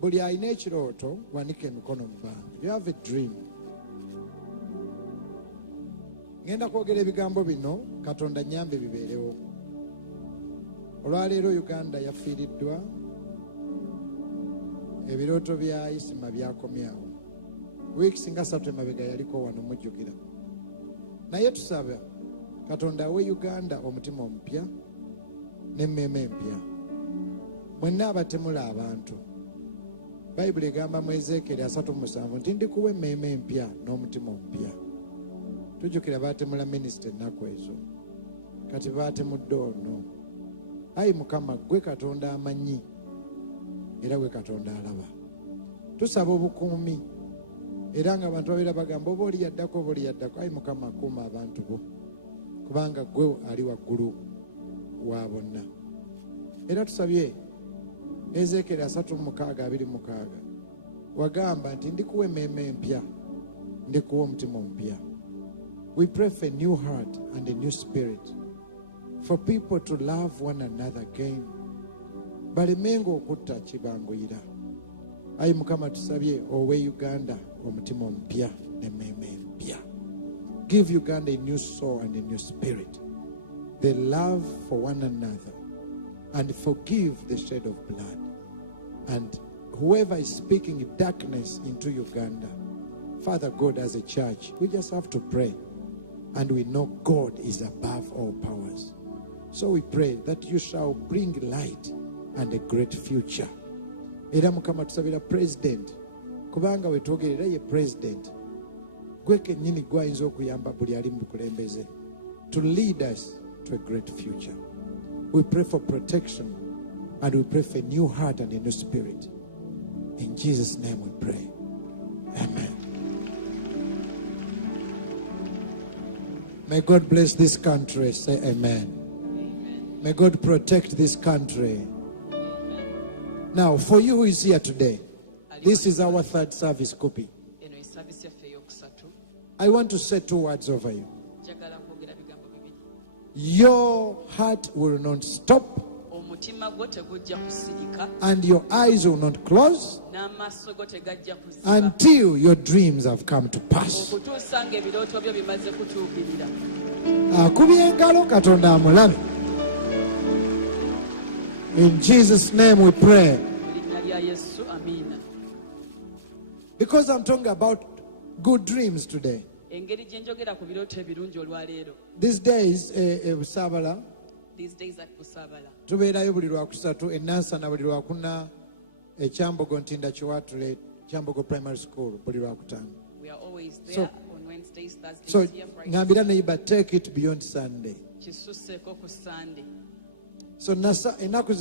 Buli alina ekiroto wanika emikono mu bbanga. You have a dream. Ngenda kwogera ebigambo bino Katonda nnyambe bibeerewo. Olwaleero Uganda yafiiriddwa, ebirooto bya Isima byakomyawo. Wiiki nga 3 emabega yaliko wano mujjukira. Naye tusaba Katonda awe Uganda omutima omupya n'emmeeme empya. Mwenna abatemula abantu. Bayibuli egamba mu Ezeekeri 3:7 nti ndikuwa emmeeme empya n'omutima omupya. Tujjukira baatemula minisita ennaku ezo. Kati baatemudde ono. Ayi Mukama, gwe Katonda amanyi era gwe Katonda alaba. Tusaba obukuumi era nga abantu babeera bagamba oba oli yaddako oba oli yaddako. Ayi Mukama, kuuma abantu bo kubanga gwe ali waggulu wa bonna. Era tusabye Ezeekeri 3:6 wagamba nti ndikuwa emmeeme empya, ndikuwa omutima omupya. We pray for a new heart and a new spirit, for people to love one another again. Balemenga okutta kibanguyira. Ayi Mukama, tusabye owe Uganda omutima omupya n'emmeeme empya. Give Uganda a new soul and a new spirit, the love for one another, and forgive the shed of blood. And whoever is speaking darkness into Uganda, Father God, as a church, we just have to pray. And we know God is above all powers. So we pray that you shall bring light and a great future. Era Mukama tusabira president, kubanga we twogerera ye president, gwe kennyini gwayinza okuyamba buli ali mu bukulembeze, to lead us to a great future. We pray for protection and we pray for a new heart and a new spirit. In Jesus' name we pray. Amen. May God bless this country. Say amen. Amen. May God protect this country. Amen. Now, for you who is here today, this is our third service copy. I want to say 2 words over you. Your heart will not stop, and your eyes will not close until your dreams have come to pass. In Jesus' name we pray. Because I'm talking about good dreams today. These days, Busabala, tubeerayo buli lwakusatu, Enansana buli lwakuna, Kyambogo Ntinda Kiwatule, Kyambogo Primary School buli lwakutaano. We are always there on Wednesdays, Thursdays, so here, Fridays. ngambira neighbor, take it beyond Sunday. So ennaku